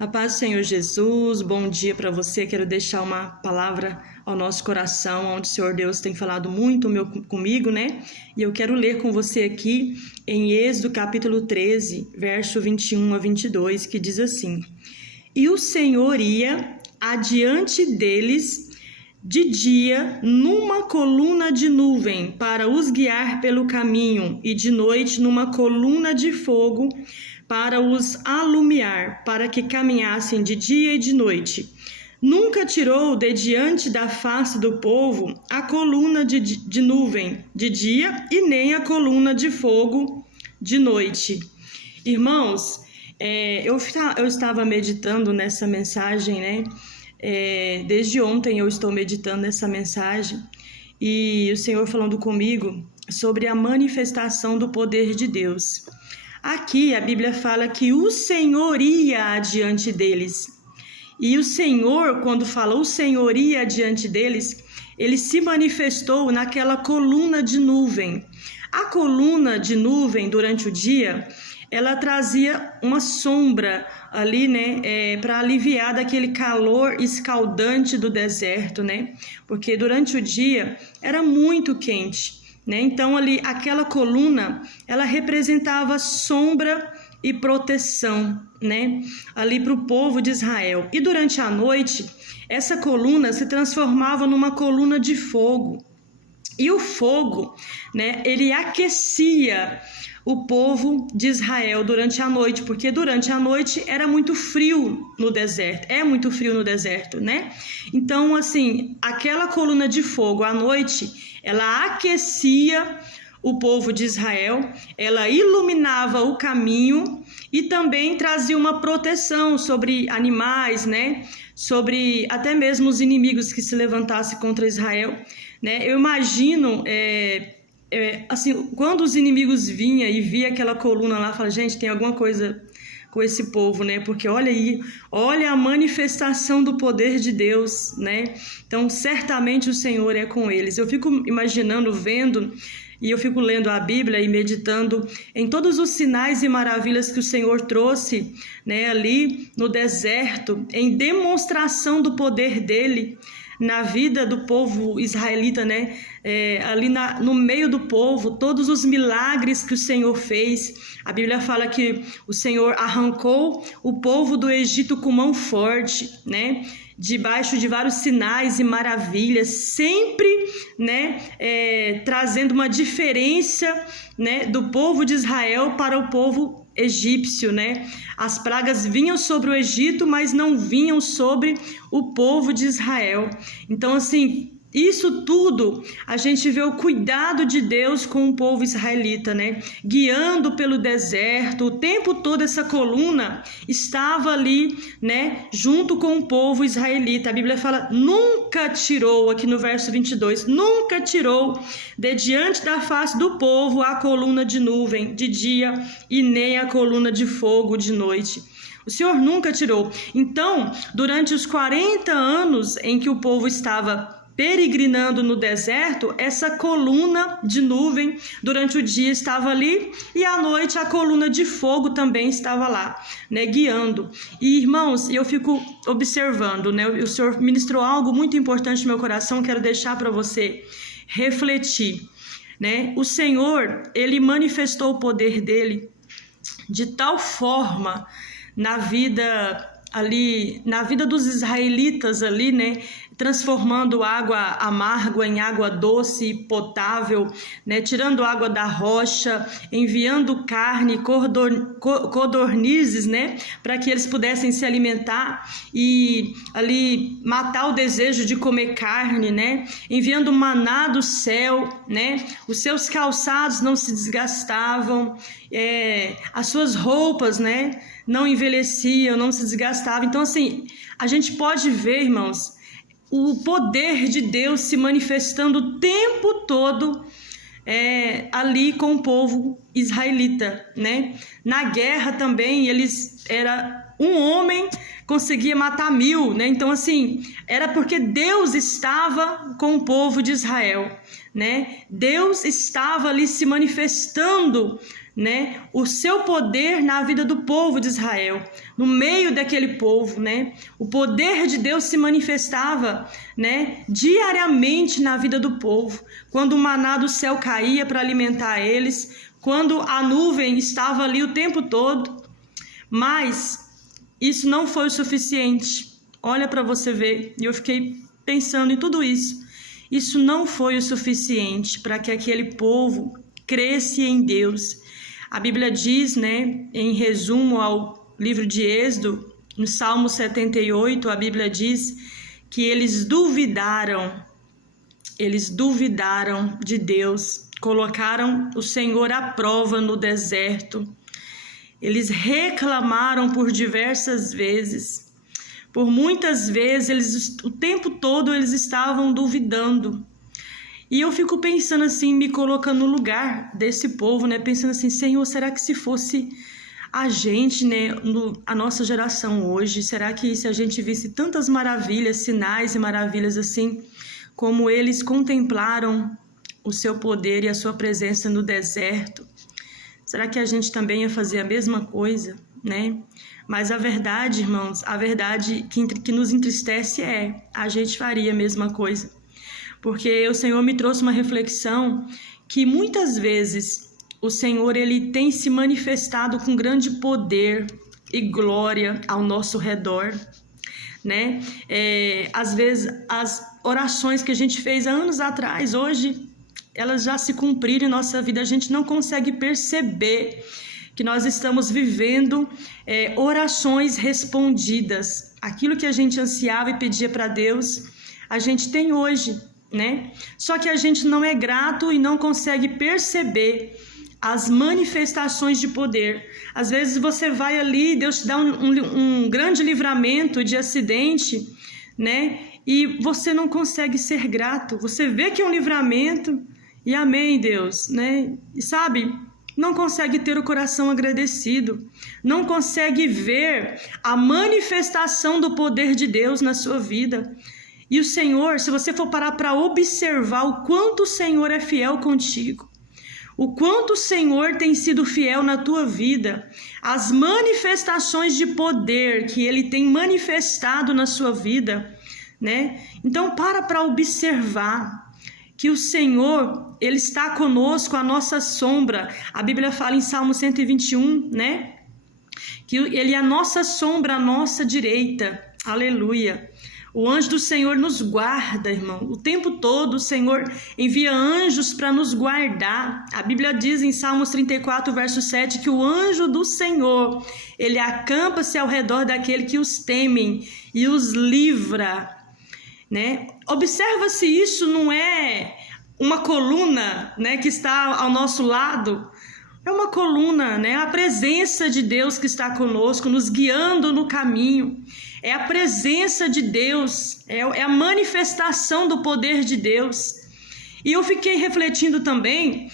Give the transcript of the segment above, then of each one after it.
A paz do Senhor Jesus, bom dia para você. Quero deixar uma palavra ao nosso coração, onde o Senhor Deus tem falado muito comigo, né? E eu quero ler com você aqui em Êxodo capítulo 13, verso 21 a 22, que diz assim: E o Senhor ia adiante deles de dia numa coluna de nuvem para os guiar pelo caminho, e de noite numa coluna de fogo para os alumiar, para que caminhassem de dia e de noite. Nunca tirou de diante da face do povo a coluna de nuvem de dia e nem a coluna de fogo de noite. Irmãos, eu estava meditando nessa mensagem, né? Desde ontem eu estou meditando nessa mensagem e o Senhor falando comigo sobre a manifestação do poder de Deus. Aqui a Bíblia fala que o Senhor ia adiante deles. E o Senhor, quando fala o Senhor ia adiante deles, ele se manifestou naquela coluna de nuvem. A coluna de nuvem, durante o dia, ela trazia uma sombra ali, né, para aliviar daquele calor escaldante do deserto, né? Porque durante o dia era muito quente. Então ali aquela coluna ela representava sombra e proteção, né? Ali para o povo de Israel. E durante a noite essa coluna se transformava numa coluna de fogo. E o fogo, né? Ele aquecia o povo de Israel durante a noite, porque durante a noite era muito frio no deserto, é muito frio no deserto, né? Então, assim, aquela coluna de fogo à noite, ela aquecia o povo de Israel, ela iluminava o caminho e também trazia uma proteção sobre animais, né? Sobre até mesmo os inimigos que se levantassem contra Israel, né? Eu imagino, assim, quando os inimigos vinham e via aquela coluna lá, fala, gente, tem alguma coisa com esse povo, né? Porque olha aí, olha a manifestação do poder de Deus, né? Então, certamente o Senhor é com eles. Eu fico imaginando, vendo, e eu fico lendo a Bíblia e meditando em todos os sinais e maravilhas que o Senhor trouxe, né, ali no deserto, em demonstração do poder dele na vida do povo israelita, né? Ali no meio do povo, todos os milagres que o Senhor fez. A Bíblia fala que o Senhor arrancou o povo do Egito com mão forte, né? Debaixo de vários sinais e maravilhas, sempre, né, trazendo uma diferença, né, do povo de Israel para o povo egípcio, né? As pragas vinham sobre o Egito, mas não vinham sobre o povo de Israel. Então, assim, isso tudo a gente vê o cuidado de Deus com o povo israelita, né? Guiando pelo deserto, o tempo todo essa coluna estava ali, né? Junto com o povo israelita. A Bíblia fala, nunca tirou, aqui no verso 22, nunca tirou de diante da face do povo a coluna de nuvem de dia e nem a coluna de fogo de noite. O Senhor nunca tirou. Então, durante os 40 anos em que o povo estava peregrinando no deserto, essa coluna de nuvem durante o dia estava ali e à noite a coluna de fogo também estava lá, né, guiando. E irmãos, eu fico observando, né, o Senhor ministrou algo muito importante no meu coração, quero deixar para você refletir, né? O Senhor, ele manifestou o poder dele de tal forma na vida ali, na vida dos israelitas ali, né, transformando água amarga em água doce e potável, né, tirando água da rocha, enviando carne, codornizes, né, para que eles pudessem se alimentar e ali matar o desejo de comer carne, né, enviando maná do céu, né, os seus calçados não se desgastavam, as suas roupas, né, não envelheciam, não se desgastavam. Então, assim, a gente pode ver, irmãos, o poder de Deus se manifestando o tempo todo ali com o povo israelita, né? Na guerra também, era um homem conseguia matar 1000, né? Então, assim, era porque Deus estava com o povo de Israel, né? Deus estava ali se manifestando né, o seu poder na vida do povo de Israel, no meio daquele povo, né? O poder de Deus se manifestava, né, diariamente na vida do povo. Quando o maná do céu caía para alimentar eles, quando a nuvem estava ali o tempo todo. Mas isso não foi o suficiente. Olha para você ver, e eu fiquei pensando em tudo isso. Isso não foi o suficiente para que aquele povo cresce em Deus. A Bíblia diz, né, em resumo ao livro de Êxodo, no Salmo 78, a Bíblia diz que eles duvidaram de Deus, colocaram o Senhor à prova no deserto. Eles reclamaram por diversas vezes. Por muitas vezes, o tempo todo eles estavam duvidando. E eu fico pensando assim, me colocando no lugar desse povo, né? Pensando assim, Senhor, será que se fosse a gente, né, a nossa geração hoje, será que se a gente visse tantas maravilhas, sinais e maravilhas assim, como eles contemplaram o seu poder e a sua presença no deserto, será que a gente também ia fazer a mesma coisa, né? Mas a verdade, irmãos, a verdade que nos entristece é, a gente faria a mesma coisa. Porque o Senhor me trouxe uma reflexão que muitas vezes o Senhor ele tem se manifestado com grande poder e glória ao nosso redor, né? Às vezes as orações que a gente fez há anos atrás, hoje elas já se cumpriram em nossa vida, a gente não consegue perceber que nós estamos vivendo orações respondidas. Aquilo que a gente ansiava e pedia para Deus, a gente tem hoje, né? Só que a gente não é grato e não consegue perceber as manifestações de poder. Às vezes você vai ali, Deus te dá um grande livramento de acidente, né? E você não consegue ser grato. Você vê que é um livramento e amém, Deus, né? E sabe, não consegue ter o coração agradecido, não consegue ver a manifestação do poder de Deus na sua vida. E o Senhor, se você for parar para observar o quanto o Senhor é fiel contigo, o quanto o Senhor tem sido fiel na tua vida, as manifestações de poder que Ele tem manifestado na sua vida, né? Então para observar que o Senhor, Ele está conosco, a nossa sombra. A Bíblia fala em Salmo 121, né? Que Ele é a nossa sombra, a nossa direita. Aleluia. O anjo do Senhor nos guarda, irmão. O tempo todo o Senhor envia anjos para nos guardar. A Bíblia diz em Salmos 34, verso 7, que o anjo do Senhor, ele acampa-se ao redor daquele que os temem e os livra, né? Observa se isso não é uma coluna, né, que está ao nosso lado. É uma coluna, né? A presença de Deus que está conosco, nos guiando no caminho. É a presença de Deus, é a manifestação do poder de Deus. E eu fiquei refletindo também,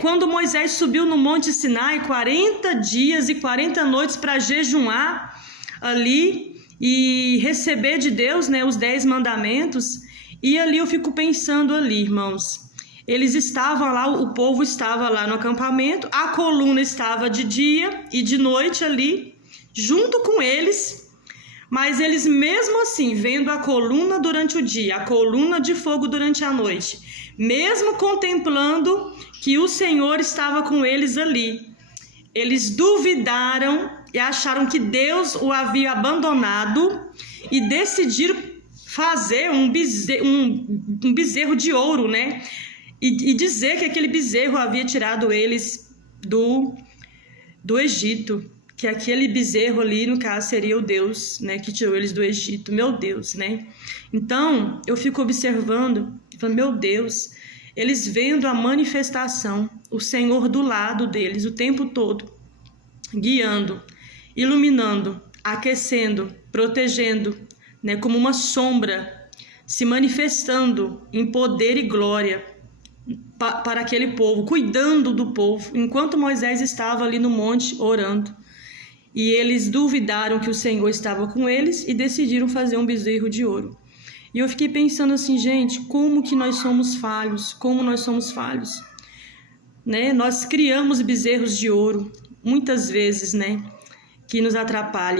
quando Moisés subiu no Monte Sinai, 40 dias e 40 noites para jejuar ali e receber de Deus, né, os 10 mandamentos. E ali eu fico pensando ali, irmãos, eles estavam lá, o povo estava lá no acampamento, a coluna estava de dia e de noite ali, junto com eles. Mas eles mesmo assim, vendo a coluna durante o dia, a coluna de fogo durante a noite, mesmo contemplando que o Senhor estava com eles ali, eles duvidaram e acharam que Deus o havia abandonado e decidiram fazer um bezerro de ouro, né? E dizer que aquele bezerro havia tirado eles do Egito. Que aquele bezerro ali, no caso, seria o Deus, né, que tirou eles do Egito, meu Deus, né? Então, eu fico observando, falando, meu Deus, eles vendo a manifestação, o Senhor do lado deles o tempo todo, guiando, iluminando, aquecendo, protegendo, né, como uma sombra, se manifestando em poder e glória para aquele povo, cuidando do povo, enquanto Moisés estava ali no monte orando. E eles duvidaram que o Senhor estava com eles e decidiram fazer um bezerro de ouro. E eu fiquei pensando assim, gente, como que nós somos falhos, como nós somos falhos. né? Nós criamos bezerros de ouro, muitas vezes, né? Que nos atrapalha.